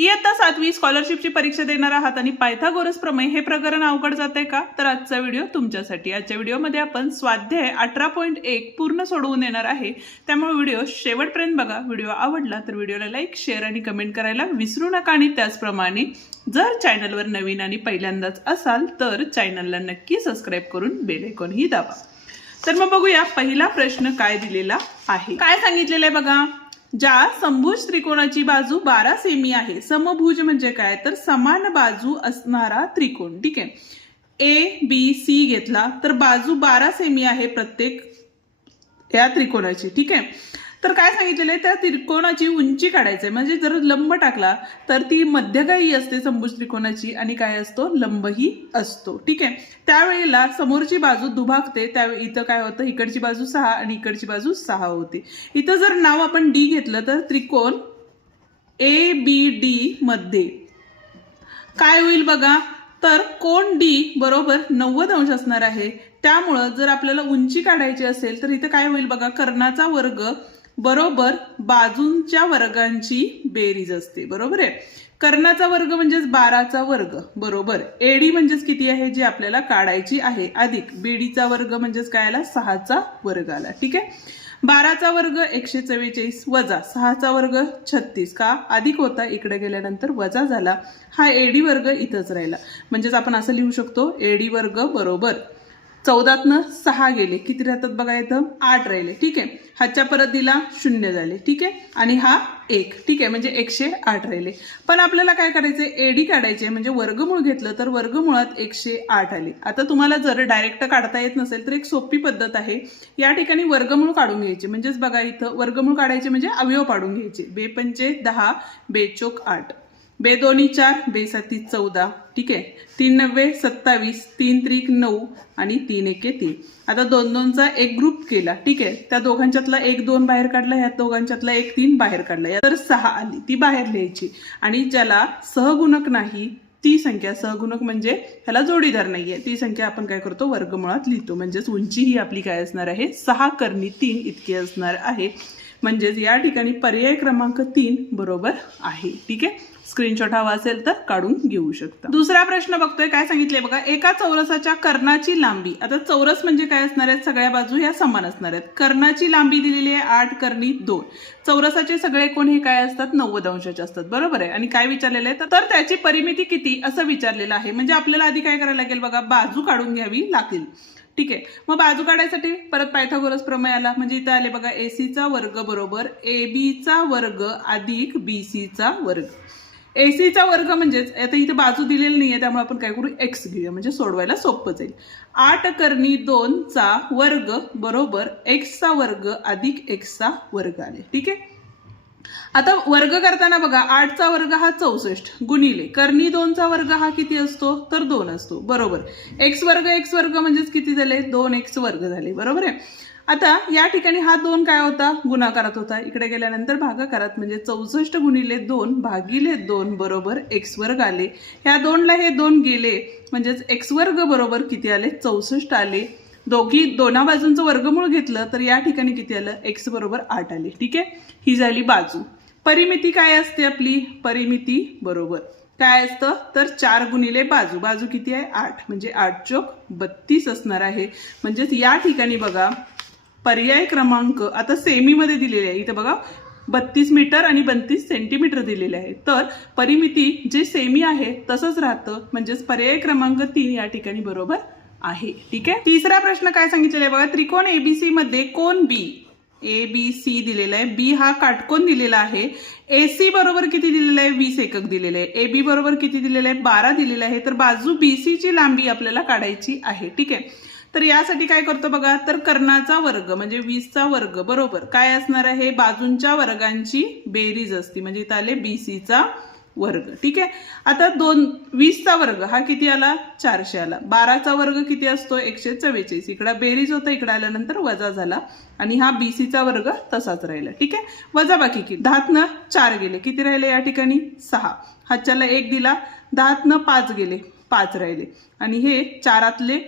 इयत्ता 7वी स्कॉलरशिपची परीक्षा देणार आहात आणि पायथागोरस प्रमेय हे प्रकरण अवघड जाते का? तर आजचा व्हिडिओ तुमच्यासाठी। आजच्या व्हिडिओमध्ये आपण स्वाध्याय 18.1 पूर्ण सोडवून येणार आहे, त्यामुळे व्हिडिओ शेवटपर्यंत बघा। व्हिडिओ आवडला तर व्हिडिओला लाईक, शेअर आणि कमेंट करायला विसरू नका आणि त्याचप्रमाणे जर चॅनलवर नवीन आणि पहिल्यांदाच असाल तर चॅनलला नक्की सबस्क्राइब करून बेल आयकॉन ही दाबा। तर मग बघूया पहिला प्रश्न काय दिलेला आहे। काय सांगितलेलं आहे बघा, ज्या समभुज त्रिकोणाची बाजू 12 सेमी आहे। समभुज म्हणजे काय, तर समान बाजू असणारा त्रिकोण। ठीक आहे, ए बी सी घेतला तर बाजू 12 सेमी आहे प्रत्येक या त्रिकोणाची। ठीक आहे, तर काय सांगितलेलं आहे, त्या त्रिकोणाची उंची काढायची आहे। म्हणजे जर लंब टाकला तर ती मध्यगाही असते समभुज त्रिकोणाची आणि काय असतो, लंबही असतो। ठीक आहे, त्यावेळेला समोरची बाजू दुभागते, त्यावेळी इथं काय होतं, इकडची बाजू 6 आणि इकडची बाजू 6 होते। इथं जर नाव आपण डी घेतलं तर त्रिकोण ए बी डी मध्ये काय होईल बघा, तर कोण डी बरोबर 90 अंश असणार आहे। त्यामुळं जर आपल्याला उंची काढायची असेल तर इथं काय होईल बघा, कर्णाचा वर्ग बरोबर बाजूंच्या वर्गांची बेरीज असते। बरोबर आहे, कर्णाचा वर्ग म्हणजेच 12चा वर्ग बरोबर एडी म्हणजेच किती आहे जी आपल्याला काढायची आहे, अधिक बीडीचा वर्ग म्हणजेच काय आला, 6चा वर्ग आला। ठीक आहे, 12चा वर्ग 144 वजा 6चा वर्ग 36 का अधिक होता, इकडे गेल्यानंतर वजा झाला, हा एडी वर्ग इथंच राहिला। म्हणजेच आपण असं लिहू शकतो, एडी वर्ग बरोबर 14तनं 6 गेले, किती राहतात बघा, इथं 8 राहिले। ठीक आहे, हाच्या परत दिला 0 झाले। ठीक आहे, आणि हा 1। ठीक आहे, म्हणजे 108 राहिले। पण आपल्याला काय करायचंय, एडी काढायचे, म्हणजे वर्गमूळ घेतलं तर वर्गमुळात 108 आले। आता तुम्हाला जर डायरेक्ट काढता येत नसेल तर एक सोपी पद्धत आहे, या ठिकाणी वर्गमूळ काढून घ्यायचे। म्हणजेच बघा इथं वर्गमूळ काढायचे म्हणजे अवयव पाडून घ्यायचे। बे पंचे 10, बे चोक 8, बे दोन्ही 4, बे साती 14। ठीक आहे, 3 नव्वे 27, 3 त्रिक 9 आणि 3 एके 3। आता 2 2चा एक ग्रुप केला। ठीक आहे, त्या दोघांच्यातला 1 2 बाहेर काढला, ह्या दोघांच्यातला 1 3 बाहेर काढला, तर 6 आली, ती बाहेर लिहायची। आणि ज्याला सहगुणक नाही ती संख्या, सहगुणक म्हणजे ह्याला जोडीदार नाहीये, ती संख्या आपण काय करतो, वर्गमुळात लिहितो। म्हणजेच उंची ही आपली काय असणार आहे, 6 कर्णी 3 इतकी असणार आहे। म्हणजेच या ठिकाणी पर्याय क्रमांक 3 बरोबर आहे। ठीक आहे, स्क्रीनशॉट हवा असेल तर काढून घेऊ शकता। दुसरा प्रश्न बघतोय, काय सांगितलंय बघा, एका चौरसाच्या कर्णाची लांबी। आता चौरस म्हणजे काय असणार आहे, सगळ्या बाजू ह्या समान असणार आहेत। कर्णाची लांबी दिलेली आहे 8 कर्णी 2। चौरसाचे सगळे कोण हे काय असतात, 90 अंशाचे असतात। बरोबर आहे, आणि काय विचारलेलं आहे, तर त्याची परिमिती किती असं विचारलेलं आहे। म्हणजे आपल्याला आधी काय करायला लागेल बघा, बाजू काढून घ्यावी लागेल। ठीक आहे, मग बाजू काढायसाठी परत पायथागोरस प्रमेय आला। म्हणजे इथं आले बघा, एसीचा वर्ग बरोबर एबीचा वर्ग अधिक बीसीचा वर्ग। एसीचा वर्ग म्हणजेच आता इथे बाजू दिलेली नाहीये, त्यामुळे आपण काय करू, एक्स घेऊया, म्हणजे सोडवायला सोपं जाईल। 8 कर्णी 2चा वर्ग बरोबर एक्सचा वर्ग अधिक एक्सचा वर्ग आले। ठीक आहे, आता वर्ग करताना बघा, 8चा वर्ग हा 64 गुणिले कर्णी 2चा वर्ग हा किती असतो, तर 2 असतो। बरोबर एक्स वर्ग म्हणजेच किती झाले, 2x वर्ग झाले। बरोबर आहे, आता या ठिकाणी हा 2 काय होता, गुणाकारात होता, इकडे गेल्यानंतर भागाकारात, म्हणजे 64 गुणिले 2 भागिले 2 बरोबर एक्स वर्ग आले। ह्या 2ला हे 2 गेले, म्हणजेच एक्स वर्ग बरोबर किती आले, 64 आले। दोघी दोन्हा बाजूंचं वर्गमूळ घेतलं तर या ठिकाणी किती आलं, एक्स बरोबर 8 आले। ठीक आहे, ही झाली बाजू। परिमिती काय असते आपली, परिमिती बरोबर काय असतं, तर 4 गुणिले बाजू, बाजू किती आहे 8, म्हणजे 8 चोक 32 असणार आहे। म्हणजेच या ठिकाणी बघा, पर्याय क्रमांक आता सेमी मध्ये दिलेले आहे, इथे बघा 32 मीटर आणि 32 सेंटीमीटर दिलेले आहे, तर परिमिती जे सेमी आहे तसंच राहतं। म्हणजेच पर्याय क्रमांक 3 या ठिकाणी बरोबर आहे। ठीक आहे, तिसरा प्रश्न काय सांगितलेला आहे बघा, त्रिकोण एबीसी मध्ये कोण बी, ए बी सी दिलेला आहे, बी हा काटकोन दिलेला आहे। एसी बरोबर किती दिलेलं आहे, 20 एकक दिलेलं आहे। एबी बरोबर किती दिलेलं आहे, 12 दिलेलं आहे। तर बाजू बीसी ची लांबी आपल्याला काढायची आहे। ठीक आहे, तर यासाठी काय करतो बघा, तर कर्णाचा वर्ग म्हणजे 20चा वर्ग बरोबर काय असणार आहे, बाजूंच्या वर्गांची बेरीज असते, म्हणजे इथं आले बीसीचा वर्ग। ठीक आहे, आता 20चा वर्ग हा किती आला, 400 आला। 12चा वर्ग किती असतो, 144, इकडे बेरीज होता, इकडे आल्यानंतर वजा झाला, आणि हा बीसीचा वर्ग तसाच राहिला। ठीक आहे, वजा बाकी किती, 10तनं 4 गेले, किती राहिले या ठिकाणी 6, हाच्याला 1 दिला, 10तनं 5 गेले, 5 राहिले, आणि हे 4तले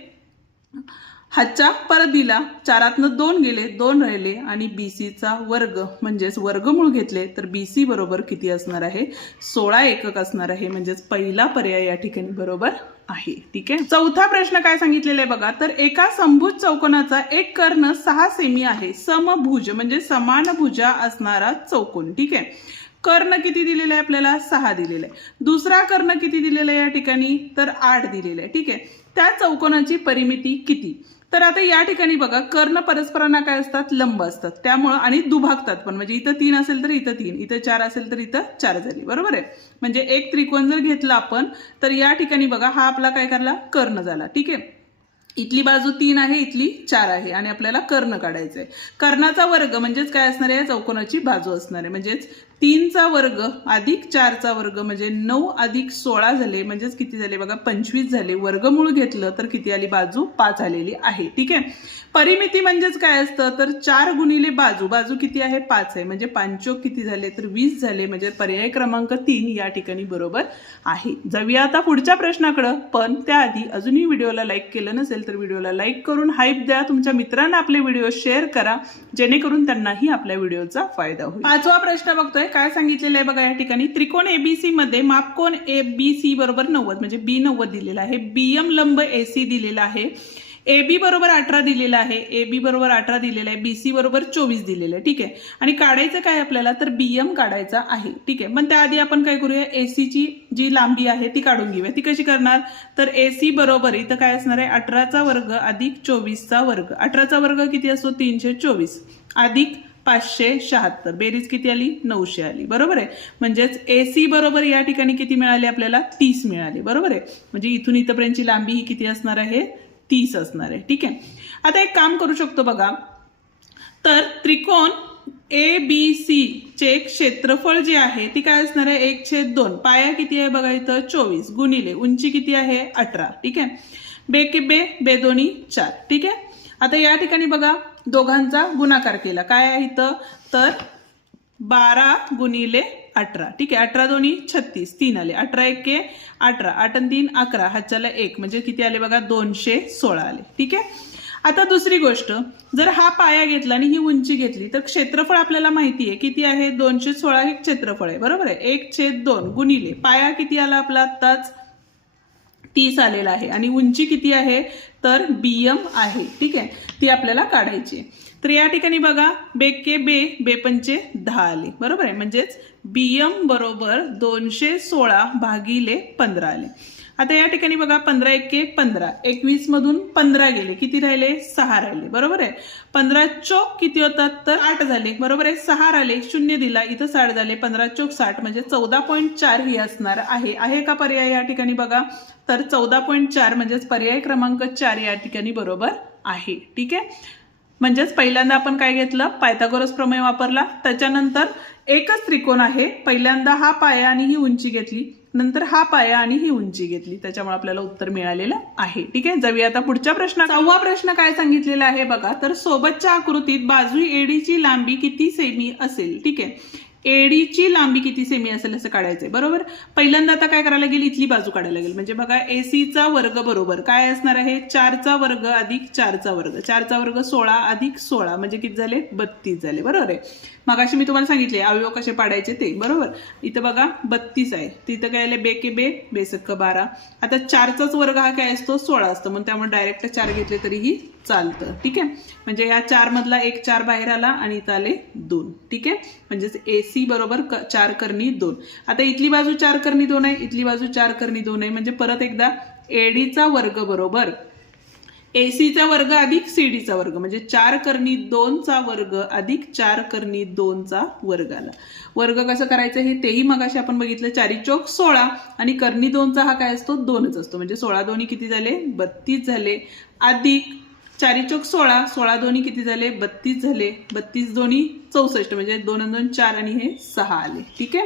हातच्या परत दिला, 4तनं 2 गेले, 2 राहिले आणि BCचा वर्ग म्हणजेच वर्गमूळ घेतले तर BC बरोबर किती असणार आहे? 16 एकक असणार आहे. म्हणजेच पहिला पर्याय या ठिकाणी बरोबर आहे. ठीक आहे. चौथा प्रश्न काय सांगितलेला आहे बघा, तर एका समभुज चौकोनाचा एक कर्ण 6 सेमी आहे. समभुज म्हणजे समान भुजा असणारा चौकोन. ठीक आहे. कर्ण किती दिलेला आहे आपल्याला? 6 दिलेला आहे. दुसरा कर्ण किती दिलेला आहे या ठिकाणी? तर 8 दिलेला आहे. ठीक आहे. त्या चौकोनाची परिमिती किती? तर आता या ठिकाणी बघा, कर्ण परस्परांना काय असतात? लंब असतात. त्यामुळे आणि दुभागतात पण, म्हणजे इथं 3 असेल तर इथं 3, इथं 4 असेल तर इथं 4 झाली. बरोबर आहे. म्हणजे एक त्रिकोण जर घेतला आपण तर या ठिकाणी बघा हा आपला काय करला? कर्ण झाला. ठीक आहे. इथली बाजू 3 आहे, इथली 4 आहे आणि आपल्याला कर्ण काढायचं आहे. कर्णाचा वर्ग म्हणजेच काय असणार आहे? चौकोनाची बाजू असणार आहे. म्हणजेच 3चा वर्ग अधिक 4चा वर्ग म्हणजे 9 अधिक 16 झाले. म्हणजेच किती झाले बघा? 25 झाले. वर्गमूळ घेतलं तर किती आली बाजू? 5 आलेली आहे. ठीक आहे. परिमिती म्हणजेच काय असतं? तर 4 गुणिले बाजू, बाजू किती आहे? 5 आहे. म्हणजे 5 किती झाले? तर 20 झाले. म्हणजे पर्याय क्रमांक 3 या ठिकाणी बरोबर आहे. जाऊया आता पुढच्या प्रश्नाकडे, पण त्याआधी अजूनही व्हिडिओला लाईक केलं नसेल तर व्हिडिओला लाईक करून हाईप द्या. तुमच्या मित्रांना आपले व्हिडिओ शेअर करा जेणेकरून त्यांनाही आपल्या व्हिडिओचा फायदा होईल. 5वा प्रश्न बघतोय. काय सांगितलेलं आहे बघा या ठिकाणी, त्रिकोण ABC मध्ये मापकोन ABC बरोबर 90 म्हणजे B 90 दिलेला आहे. BM लंब AC दिलेला आहे. AB बरोबर 18 दिलेला आहे. AB बरोबर 18 दिलेला आहे. BC बरोबर 24 दिलेलं आहे. ठीक आहे. आणि काढायचं काय आपल्याला? तर BM काढायचा आहे. ठीक आहे. पण त्याआधी आपण काय करूया? AC ची जी लांबी आहे ती काढून घेऊया. ती कशी करणार? तर AC बरोबर इथं काय असणार आहे? 18चा वर्ग अधिक 24चा वर्ग. 18चा वर्ग किती असतो? 324 अधिक 576. बेरीज किती आली? 900 आली. बरोबर आहे. म्हणजेच AC बरोबर या ठिकाणी किती मिळाली आपल्याला? 30 मिळाली. बरोबर आहे. म्हणजे इथून इथपर्यंतची लांबी ही किती असणार आहे? 30 असणार आहे. ठीक आहे. आता एक काम करू शकतो बघा, तर त्रिकोण ABC चे क्षेत्रफळ जे आहे ती काय असणार आहे? 1/2. पाया किती आहे बघा इथं? 24 गुणिले उंची किती आहे? 18. ठीक आहे. बे के बे, बे दोन्ही 4. ठीक आहे. आता या ठिकाणी बघा दोघांचा गुणाकार केला. काय आहे इथं? तर 12 गुणिले 18. ठीक आहे. 18 दोन्ही 36, 3 आले. 18 एके 18, 8 आणि 3 11, हातच्याला 1 म्हणजे किती आले बघा? 216 आले. ठीक आहे. आता दुसरी गोष्ट, जर हा पाया घेतला आणि ही उंची घेतली तर क्षेत्रफळ आपल्याला माहिती आहे किती आहे? 216 हे क्षेत्रफळ आहे. बरोबर आहे. 1/2 गुणिले पाया किती आला आपला? आत्ताच 30 आलेला आहे आणि उंची किती आहे? तर BM आहे. ठीक आहे. ती आपल्याला काढायची आहे. तर या ठिकाणी बघा बेके बे, बे पंचे 10 आले. बरोबर आहे. म्हणजेच BM बरोबर 216 भागिले 15 आले. आता या ठिकाणी बघा 15 एके 15, 21 मधून 15 गेले. किती राहिले? 6 राहिले. बरोबर आहे. 15 चोक किती होतात? तर 8 झाले. बरोबर आहे. 6 राहिले, 0 दिला, इथं 60 झाले. 15 चोक 60 म्हणजे 14.4 ही असणार आहे. आहे का पर्याय या ठिकाणी बघा? तर 14.4 म्हणजेच पर्याय क्रमांक 4 या ठिकाणी बरोबर आहे. ठीक आहे. म्हणजेच पहिल्यांदा आपण काय घेतलं? पायथागोरस प्रमेय वापरला. त्याच्यानंतर एकच त्रिकोण आहे. पहिल्यांदा हा पाया आणि ही उंची घेतली, नंतर हा पाया आणि ही उंची घेतली. त्याच्यामुळे आपल्याला उत्तर मिळालेलं आहे. ठीक आहे. जाऊया आता पुढच्या प्रश्न. 6वा प्रश्न काय सांगितलेला आहे बघा, तर सोबतच्या आकृतीत बाजू एडीची लांबी किती सेमी असेल? ठीक आहे. एडीची लांबी किती सेमी असेल असं काढायचंय. बरोबर. पहिल्यांदा आता काय करायला लागेल? इथली बाजू काढायला लागेल. म्हणजे बघा ACचा वर्ग बरोबर काय असणार आहे? 4चा वर्ग अधिक 4चा वर्ग. 4चा वर्ग 16 अधिक 16 म्हणजे किती झाले? 32 झाले. बरोबर आहे. मगाशी मी तुम्हाला सांगितले अवयव कसे पाडायचे ते. बरोबर. इथं बघा 32 आहे. तिथं काय आले? बे के बे, बेसक्क 12. आता 4चाच वर्ग हा काय असतो? 16 असतो. मग त्यामुळे डायरेक्ट 4 घेतले तरीही चालतं. ठीक आहे. म्हणजे या 4 मधला एक 4 बाहेर आला आणि इथं आले 2. ठीक आहे. म्हणजेच AC बरोबर 4 करणी 2. आता इथली बाजू 4 करणी 2 आहे, इथली बाजू 4 करणी 2 आहे. म्हणजे परत एकदा ADचा वर्ग बरोबर ACचा वर्ग अधिक CDचा वर्ग म्हणजे 4 करणी 2चा वर्ग अधिक 4 करणी 2चा वर्ग आला. वर्ग कसं करायचं हे तेही मगाशी आपण बघितलं. 4 चोक 16 आणि करणी 2चा हा काय असतो? 2च असतो. म्हणजे 16 दोन्ही किती झाले? 32 झाले. अधिक 4 चोक 16, 16 दोन्ही किती झाले? 32 झाले. 32 दोन्ही 64 म्हणजे 2 आणि 2 4 आणि हे 6 आले. ठीक आहे.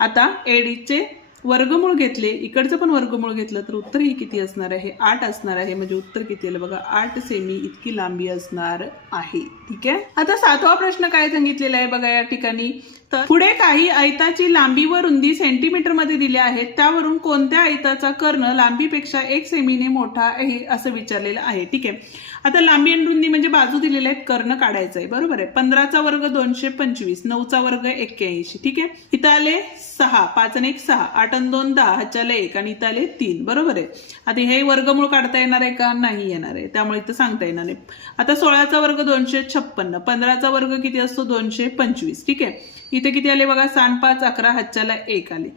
आता एडीचे वर्गमूळ घेतले, इकडचं पण वर्गमूळ घेतलं तर उत्तर ही किती असणार आहे? 8 असणार आहे. म्हणजे उत्तर किती आलं बघा? 8 सेमी इतकी लांबी असणार आहे. ठीक आहे. आता 7वा प्रश्न काय सांगितलेला आहे बघा या ठिकाणी, तर पुढे काही आयताची लांबी व रुंदी सेंटीमीटर मध्ये दिल्या आहेत, त्यावरून कोणत्या आयताचा कर्ण लांबीपेक्षा 1 सेमीने मोठा आहे असं विचारलेलं आहे. ठीक आहे, आता लांबी आणि रुंदी म्हणजे बाजू दिलेल्या आहेत, कर्ण काढायचं आहे. बरोबर आहे. 15चा वर्ग 225, 9चा वर्ग 81. ठीक आहे, इथं आले 6, 5 आणि 1 6, 8 आणि 2 10, हाच्याला 1 आणि इथं आले 3. बरोबर आहे. आता हे वर्गमूळ काढता येणार आहे का? नाही येणार आहे, त्यामुळे इथं सांगता येणार नाही. आता 16चा वर्ग 256, 15चा वर्ग किती असतो? 225. ठीक आहे, इथे किती आले बघा? 7 5 11, हाच्याला 1 आले.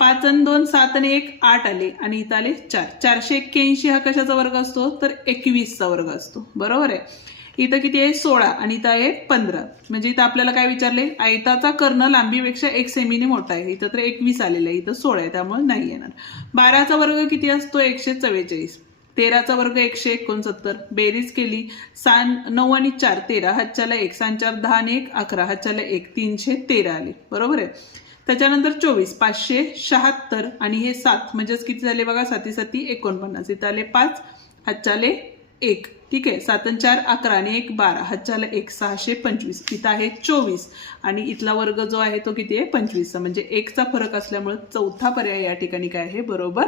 5 आणि 2 7 आणि 1 8 आले आणि इथं आले 4. 481 हा कशाचा वर्ग असतो? तर 21चा वर्ग असतो. बरोबर आहे. इथं किती आहे? 16 आणि इथं आहे 15. म्हणजे इथं आपल्याला काय विचारले? आयताचा कर्ण लांबीपेक्षा 1 सेमीने मोठा आहे. इथं तर 21 आलेला आहे, इथं 16 आहे, त्यामुळे नाही येणार. 12चा वर्ग किती असतो? 144. 13चा वर्ग 169. बेरीज केली 9 आणि 4 13, हाच्याला 1, 7 4 10 आणि 1 11, हाच्याला 1, 313 आले. बरोबर आहे. त्याच्यानंतर 24 576 आणि हे 7 म्हणजेच किती झाले बघा? 7 7 49. इथं आले 5, हाच्याले 1. ठीक आहे, 7 आणि 4 11 आणि 1 12, हाच्याला 1 625. इथं आहे 24 आणि इथला वर्ग जो आहे तो किती आहे? 25चा. म्हणजे 1चा फरक असल्यामुळे चौथा पर्याय या ठिकाणी काय आहे? बरोबर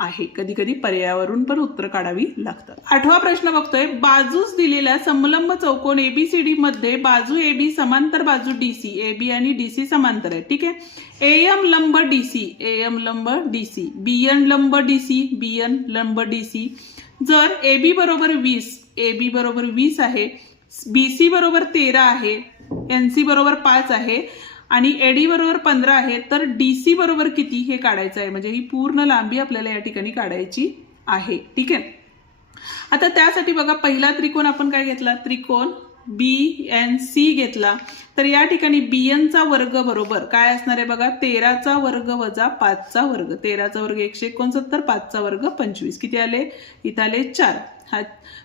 आहे. कधी कधी पर्यायावरून पण उत्तर काढावी लागतात. 8वा प्रश्न बघतोय. बाजूस दिलेल्या समलंब चौकोन एबीसीडी मध्ये बाजू एबी समांतर बाजू डीसी, एबी आणि डीसी समांतर आहे. ठीक आहे, एएम लंब डीसी, एएम लंब डीसी, बीएन लंब डीसी, बीएन लंब डीसी. जर एबी बरोबर 20, एबी बरोबर 20 आहे, बीसी बरोबर 13 आहे, एनसी बरोबर 5 आहे आणि एडी बरोबर 15 आहे, तर डीसी बरोबर किती हे काढायचं आहे. म्हणजे ही पूर्ण लांबी आपल्याला या ठिकाणी काढायची आहे. ठीक आहे, आता त्यासाठी बघा पहिला त्रिकोण आपण काय घेतला? त्रिकोण BNC घेतला. तर या ठिकाणी BNचा वर्ग बरोबर काय असणार आहे बघा? 13चा वर्ग वजा 5चा वर्ग. 13चा वर्ग 169, 5चा वर्ग 25. किती आले? इथं आले 4. हा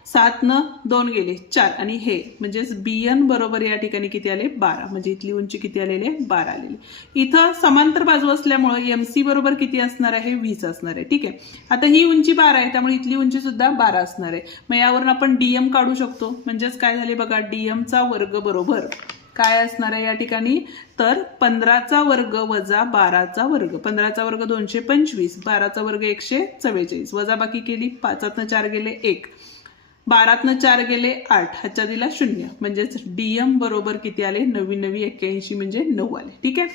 7 न 2 गेले 4 आणि हे म्हणजेच BN बरोबर या ठिकाणी किती आले? 12. म्हणजे इथली उंची किती आलेली? 12 आलेली. इथं समांतर बाजू असल्यामुळे MC बरोबर किती असणार आहे? 20 असणार आहे. ठीक आहे, आता ही उंची 12 आहे, त्यामुळे इथली उंची सुद्धा 12 असणार आहे. मग यावरून आपण DM काढू शकतो. म्हणजेच काय झाले बघा? DMचा वर्ग बरोबर काय असणार आहे या ठिकाणी? तर 15चा वर्ग वजा 12चा वर्ग. 15चा वर्ग 225, 12चा वर्ग 144. वजा बाकी केली 5 4 गेले 1, 12 4 गेले 8, हाच्या दिला 0. म्हणजेच DM बरोबर किती आले? 9 9 81 म्हणजे 9 आले. ठीक आहे,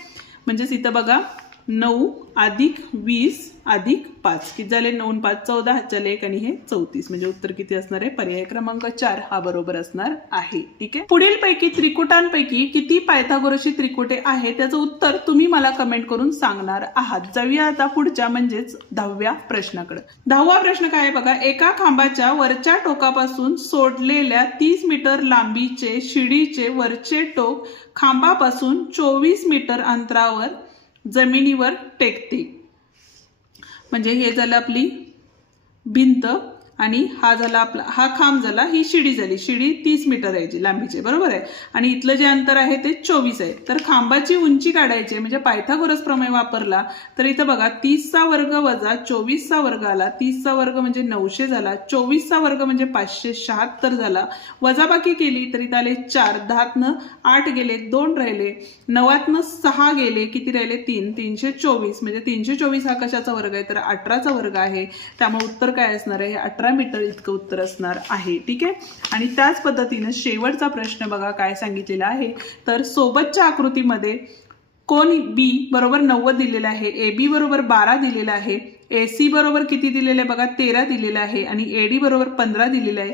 म्हणजेच इथं बघा 9 अधिक 20 अधिक 5 किती झाले? 9 5 14, हाच्याला 1 आणि हे 34. म्हणजे उत्तर किती असणार आहे? पर्याय क्रमांक 4 हा बरोबर असणार आहे. ठीक आहे, पुढील पैकी त्रिकुटांपैकी किती पायथागोरसची त्रिकुटे आहे त्याचं उत्तर तुम्ही मला कमेंट करून सांगणार आहात. जाऊया आता पुढच्या म्हणजेच 10व्या प्रश्नाकडे. 10वा प्रश्न काय आहे बघा? एका खांबाच्या वरच्या टोकापासून सोडलेल्या 30 मीटर लांबीचे शिडीचे वरचे टोक खांबापासून 24 मीटर अंतरावर जमिनीवर टेकते. म्हणजे हे झालं आपली भिंत आणि हा झाला आपला हा खांब झाला, ही शिडी झाली. शिडी 30 मीटर आहे लांबीचे. बरोबर आहे, आणि इथलं जे अंतर आहे ते 24 आहे. तर खांबाची उंची काढायची म्हणजे पायथागोरस प्रमेय वापरला तर इथं बघा 30चा वर्ग वजा 24चा वर्ग आला. 30चा वर्ग म्हणजे 900 झाला, 24चा वर्ग म्हणजे 576 झाला. वजाबाकी केली तर इथं आले 4, 10तनं 8 गेले, 2 राहिले, 9तनं 6 गेले, किती राहिले? 3, 324. म्हणजे 324 हा कशाचा वर्ग आहे? तर 18चा वर्ग आहे. त्यामुळे उत्तर काय असणार आहे? 18 मीटर इतकं उत्तर असणार आहे. ठीक आहे, आणि त्याच पद्धतीनं शेवटचा प्रश्न बघा काय सांगितलेला आहे. तर सोबतच्या आकृतीमध्ये कोण B बरोबर 90 दिलेला आहे, AB बरोबर 12 दिलेला आहे, AC बरोबर किती दिलेलं आहे बघा? 13 दिलेला आहे आणि AD बरोबर 15 दिलेलं आहे.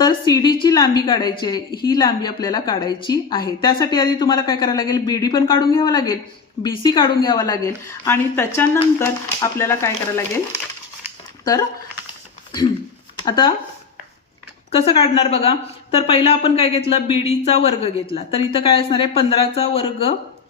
तर CD ची लांबी काढायची आहे, ही लांबी आपल्याला काढायची आहे. त्यासाठी आधी तुम्हाला काय करायला लागेल? BD पण काढून घ्यावं लागेल, BC काढून घ्यावं लागेल आणि त्याच्यानंतर आपल्याला काय करायला लागेल? तर आता कसं काढणार बघा? तर पहिला आपण काय घेतलं? BDचा वर्ग घेतला. तर इथं काय असणार आहे? 15चा वर्ग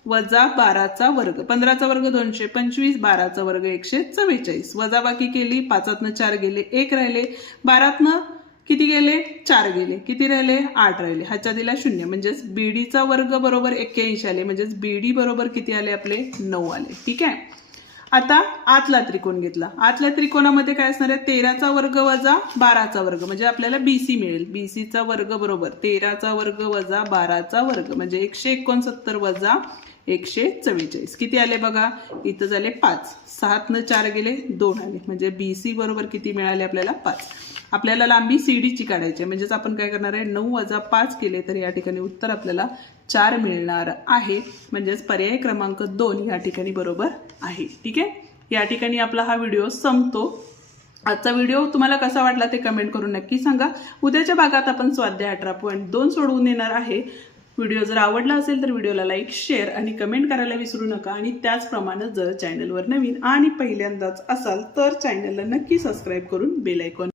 वजा 12चा वर्ग. 15चा वर्ग 225, 12चा वर्ग 144. वजाबाकी केली 5तनं 4 गेले, 1 राहिले, 12तनं किती गेले? 4 गेले, किती राहिले? 8 राहिले, हाच्या दिला 0. म्हणजेच BDचा वर्ग बरोबर 81 आले. म्हणजेच BD बरोबर किती आले आपले? 9 आले. ठीक आहे, आता आतला त्रिकोण घेतला. आतल्या त्रिकोणामध्ये काय असणार आहे? 13चा वर्ग वजा 12चा वर्ग म्हणजे आपल्याला BC मिळेल. BCचा वर्ग बरोबर 13चा वर्ग वजा 12चा वर्ग म्हणजे 169 वजा 144. किती आले बघा, इथं झाले 5. 6 4 गेले 2 आले, म्हणजे BC बरोबर किती मिळाले आपल्याला 5. आपल्याला लांबी CD ची काढायची, म्हणजेच आपण काय करणार आहे 9 - 5 केले तर या ठिकाणी उत्तर आपल्याला 4 मिळणार आहे. म्हणजेच पर्याय क्रमांक 2 या ठिकाणी बरोबर आहे. ठीक आहे, या ठिकाणी आपला हा व्हिडिओ संपतो. आजचा व्हिडिओ तुम्हाला कसा वाटला ते कमेंट करून नक्की सांगा. उद्याच्या भागात आपण स्वाध्याय 18.2 सोडवून येणार आहे. व्हिडिओ जर आवडला असेल तर व्हिडिओला लाईक, शेअर आणि कमेंट करायला विसरू नका. आणि त्याचप्रमाणे जर चॅनलवर नवीन आणि पहिल्यांदाच असाल तर चॅनलला नक्की सबस्क्राईब करून बेल आयकॉन